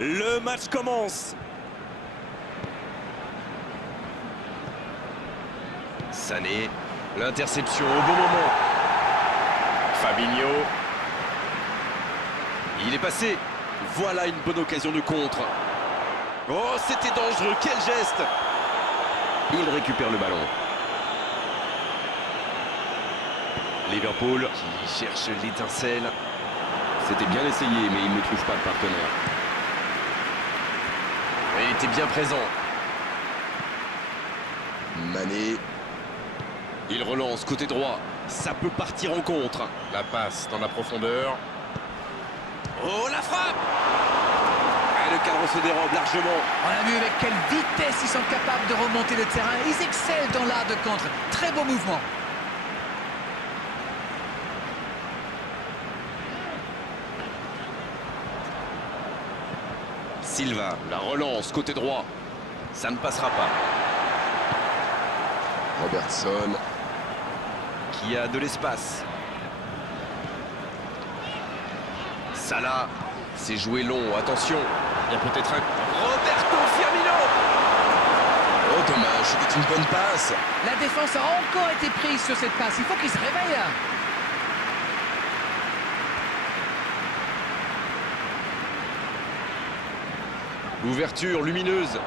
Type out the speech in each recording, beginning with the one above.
Le match commence. Sané, l'interception au bon moment. Fabinho. Il est passé. Voilà une bonne occasion de contre. Oh, c'était dangereux, quel geste! Il récupère le ballon. Liverpool qui cherche l'étincelle. C'était bien essayé, mais il ne trouve pas de partenaire. Il était bien présent. Mané. Il relance côté droit. Ça peut partir en contre. La passe dans la profondeur. Oh, la frappe! Et le cadre se dérobe largement. On a vu avec quelle vitesse ils sont capables de remonter le terrain. Ils excellent dans l'art de contre. Très beau mouvement. Silva, la relance côté droit. Ça ne passera pas. Robertson qui a de l'espace. Salah, c'est joué long, attention. Il y a peut-être un... Roberto Firmino. Oh dommage, c'était une bonne passe. La défense a encore été prise sur cette passe. Il faut qu'ils se réveillent. Ouverture lumineuse.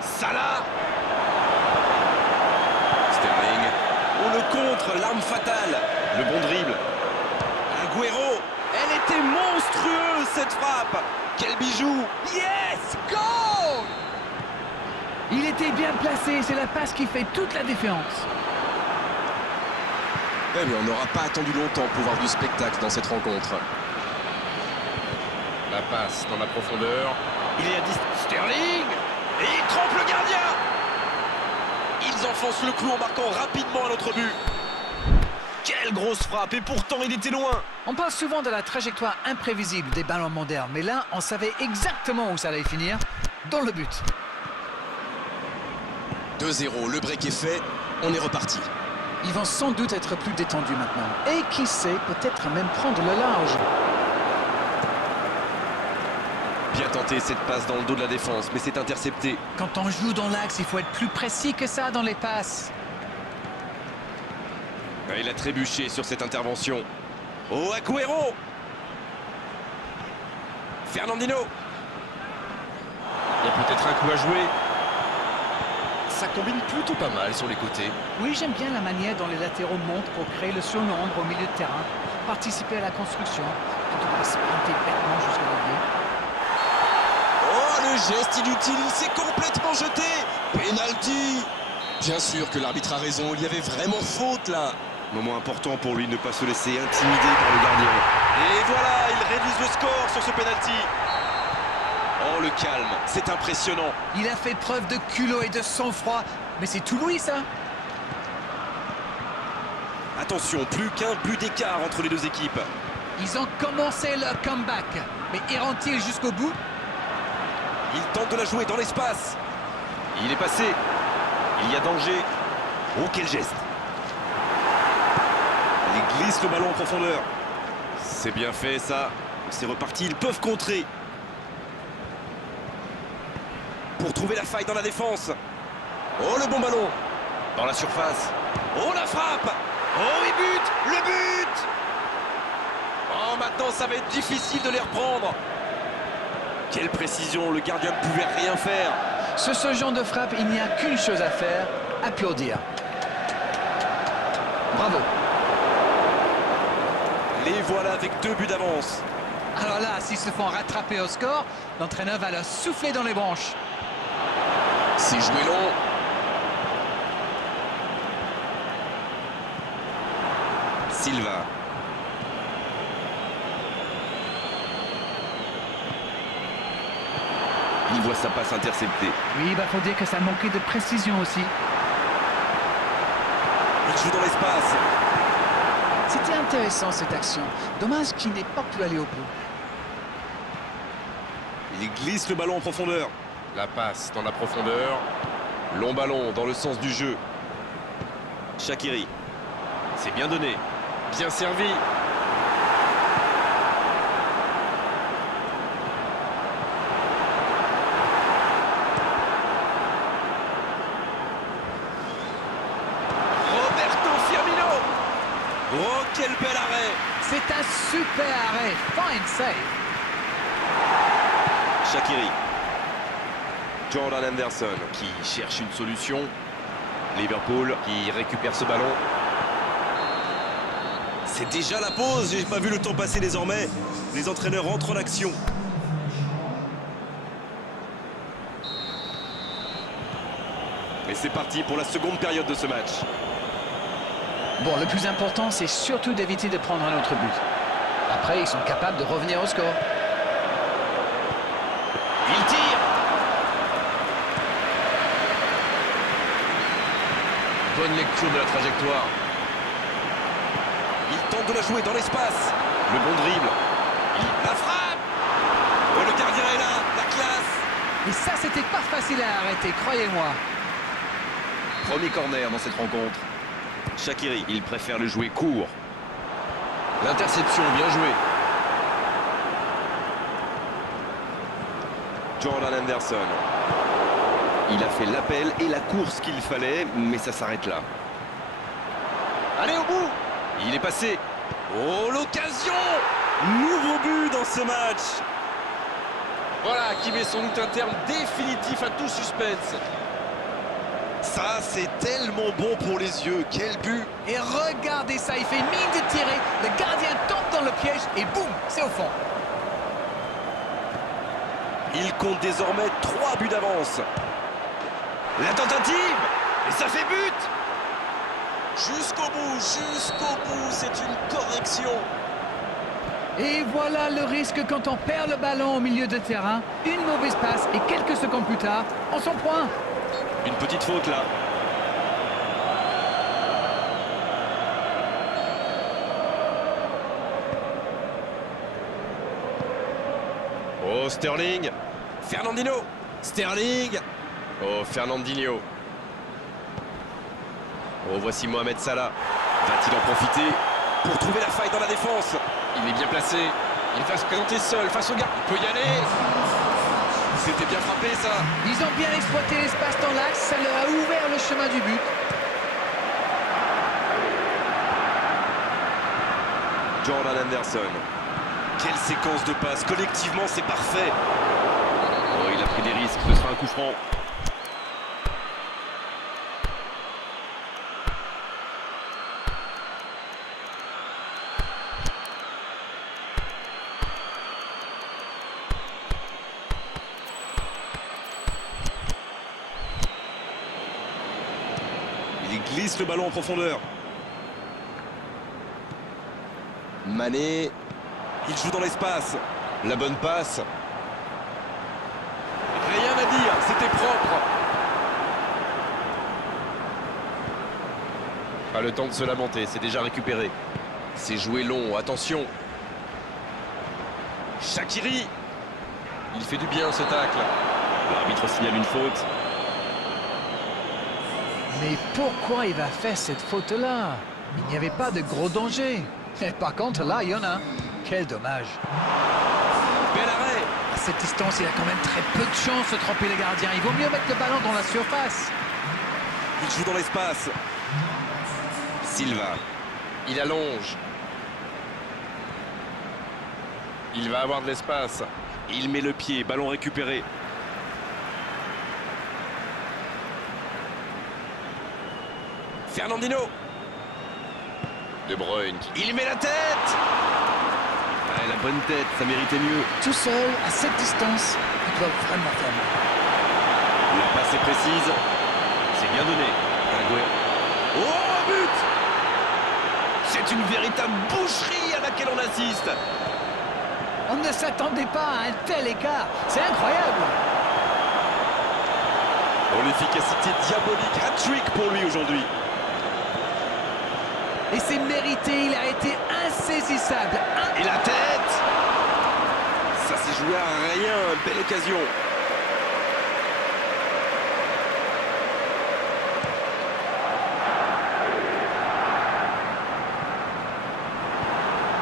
Salah. Sterling. On le contre, l'arme fatale. Le bon dribble. Agüero. Elle était monstrueuse cette frappe. Quel bijou. Yes! Goal! Il était bien placé. C'est la passe qui fait toute la différence. Eh bien, on n'aura pas attendu longtemps pour voir du spectacle dans cette rencontre. La passe dans la profondeur. Il est à 10. Sterling. Et il trompe le gardien. Ils enfoncent le clou en marquant rapidement un autre but. Quelle grosse frappe. Et pourtant, il était loin. On parle souvent de la trajectoire imprévisible des ballons modernes. Mais là, on savait exactement où ça allait finir. Dans le but. 2-0, le break est fait. On est reparti. Ils vont sans doute être plus détendus maintenant. Et qui sait, peut-être même prendre le large. Bien tenté cette passe dans le dos de la défense, mais c'est intercepté. Quand on joue dans l'axe, il faut être plus précis que ça dans les passes. Il a trébuché sur cette intervention. Oh, Agüero. Fernandinho. Il y a peut-être un coup à jouer. Ça combine plutôt pas mal sur les côtés. Oui, j'aime bien la manière dont les latéraux montent pour créer le surnombre au milieu de terrain, participer à la construction, plutôt que de sprinter bêtement jusqu'à l'arrière. Oh, le geste inutile, il s'est complètement jeté. Penalty. Bien sûr que l'arbitre a raison, il y avait vraiment faute là. Moment important pour lui, ne pas se laisser intimider par le gardien. Et voilà, il réduise le score sur ce penalty. Oh, le calme, c'est impressionnant. Il a fait preuve de culot et de sang-froid, mais c'est tout Louis ça. Attention, plus qu'un but d'écart entre les deux équipes. Ils ont commencé leur comeback, mais iront-ils jusqu'au bout? Il tente de la jouer dans l'espace. Il est passé. Il y a danger. Oh, quel geste. Il glisse le ballon en profondeur. C'est bien fait ça. C'est reparti, ils peuvent contrer. Pour trouver la faille dans la défense. Oh, le bon ballon. Dans la surface. Oh, la frappe. Oh, il bute. Le but. Oh, maintenant ça va être difficile de les reprendre. Quelle précision, le gardien ne pouvait rien faire. Sur ce genre de frappe, il n'y a qu'une chose à faire, applaudir. Bravo. Les voilà avec 2 buts d'avance. Alors là, s'ils se font rattraper au score, l'entraîneur va leur souffler dans les branches. C'est joué long. Silva. Il voit sa passe interceptée. Oui, faut dire que ça manquait de précision aussi. Il joue dans l'espace. C'était intéressant cette action. Dommage qu'il n'ait pas pu aller au bout. Il glisse le ballon en profondeur. La passe dans la profondeur. Long ballon dans le sens du jeu. Shaqiri. C'est bien donné. Bien servi. quel bel arrêt! C'est un super arrêt. Fine save. Shaqiri. Jordan Henderson qui cherche une solution. Liverpool qui récupère ce ballon. C'est déjà la pause, j'ai pas vu le temps passer désormais. Les entraîneurs rentrent en action. Et c'est parti pour la seconde période de ce match. Bon, le plus important, c'est surtout d'éviter de prendre un autre but. Après, ils sont capables de revenir au score. Il tire. Bonne lecture de la trajectoire. Il tente de la jouer dans l'espace. Le bon dribble. La frappe. Oh, le gardien est là, la classe. Et ça, c'était pas facile à arrêter, croyez-moi. Premier corner dans cette rencontre. Shaqiri, il préfère le jouer court. L'interception, bien joué. Jordan Henderson. Il a fait l'appel et la course qu'il fallait, mais ça s'arrête là. Allez au bout. Il est passé. Oh, l'occasion. Nouveau but dans ce match. Voilà, qui met sans doute un terme définitif à tout suspense. Ça, c'est tellement bon pour les yeux. Quel but! Et regardez ça, il fait mine de tirer. Le gardien tombe dans le piège et boum, c'est au fond. Il compte désormais 3 buts d'avance. La tentative! Et ça fait but! Jusqu'au bout, c'est une correction. Et voilà le risque quand on perd le ballon au milieu de terrain. Une mauvaise passe et quelques secondes plus tard, on s'en point. Une petite faute là. Oh, Sterling. Fernandinho. Sterling. Oh, Fernandinho. Oh, voici Mohamed Salah. Va-t-il en profiter pour trouver la faille dans la défense? Il est bien placé. Il va se présenter seul face au gars. Il peut y aller. C'était bien frappé, ça. Ils ont bien exploité l'espace dans l'axe, ça leur a ouvert le chemin du but. Jordan Henderson. Quelle séquence de passes. Collectivement, c'est parfait. Oh, il a pris des risques. Ce sera un coup franc. Il glisse le ballon en profondeur. Mané. Il joue dans l'espace. La bonne passe. Rien à dire, c'était propre. Pas le temps de se lamenter, c'est déjà récupéré. C'est joué long, attention. Shaqiri. Il fait du bien ce tacle. L'arbitre signale une faute. Mais pourquoi il va faire cette faute-là? Il n'y avait pas de gros danger. Et par contre, là, il y en a. Quel dommage. Bel arrêt. À cette distance, il a quand même très peu de chance de tromper le gardien. Il vaut mieux mettre le ballon dans la surface. Il joue dans l'espace. Silva. Il allonge. Il va avoir de l'espace. Il met le pied, ballon récupéré. Fernandinho. De Bruyne. Il met la tête. Ah, la bonne tête, ça méritait mieux. Tout seul, à cette distance, il doit vraiment faire mal. La passe est précise. C'est bien donné. Agüero. Oh, but! C'est une véritable boucherie à laquelle on assiste. On ne s'attendait pas à un tel écart. C'est incroyable. Oh, l'efficacité diabolique. Hat-trick pour lui aujourd'hui. Et c'est mérité, il a été insaisissable. Et la tête! Ça s'est joué à rien, belle occasion.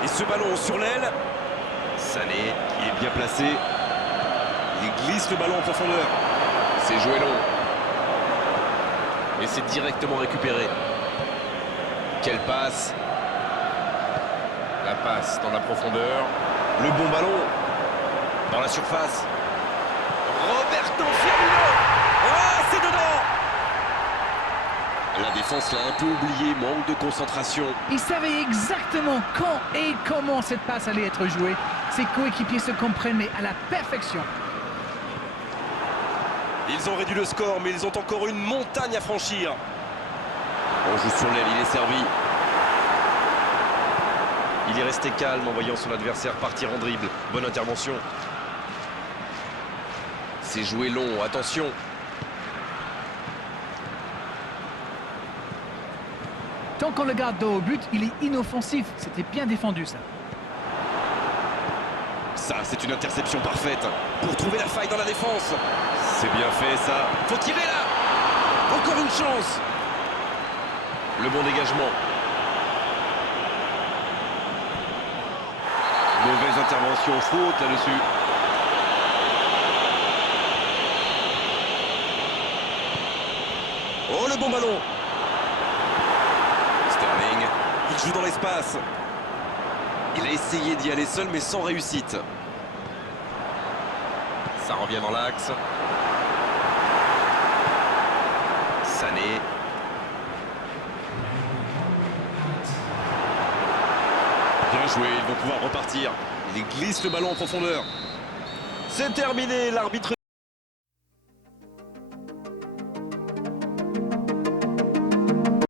Et ce ballon sur l'aile. Sané qui est bien placé. Il glisse le ballon en profondeur. C'est joué long. Et c'est directement récupéré. Quelle passe! La passe dans la profondeur. Le bon ballon. Dans la surface. Roberto Firmino. Ah, c'est dedans. La défense l'a un peu oublié, manque de concentration. Il savait exactement quand et comment cette passe allait être jouée. Ses coéquipiers se comprennent, mais à la perfection. Ils ont réduit le score, mais ils ont encore une montagne à franchir. On joue sur l'aile, il est servi. Il est resté calme en voyant son adversaire partir en dribble. Bonne intervention. C'est joué long, attention. Tant qu'on le garde dos au but, il est inoffensif. C'était bien défendu, ça. Ça, c'est une interception parfaite pour trouver la faille dans la défense. C'est bien fait, ça. Faut tirer là. Encore une chance. Le bon dégagement. Mauvaise intervention, faute là-dessus. Oh, le bon ballon. Sterling, il joue dans l'espace. Il a essayé d'y aller seul, mais sans réussite. Ça revient dans l'axe. Sané. Bien joué, ils vont pouvoir repartir. Il glisse le ballon en profondeur. C'est terminé, l'arbitre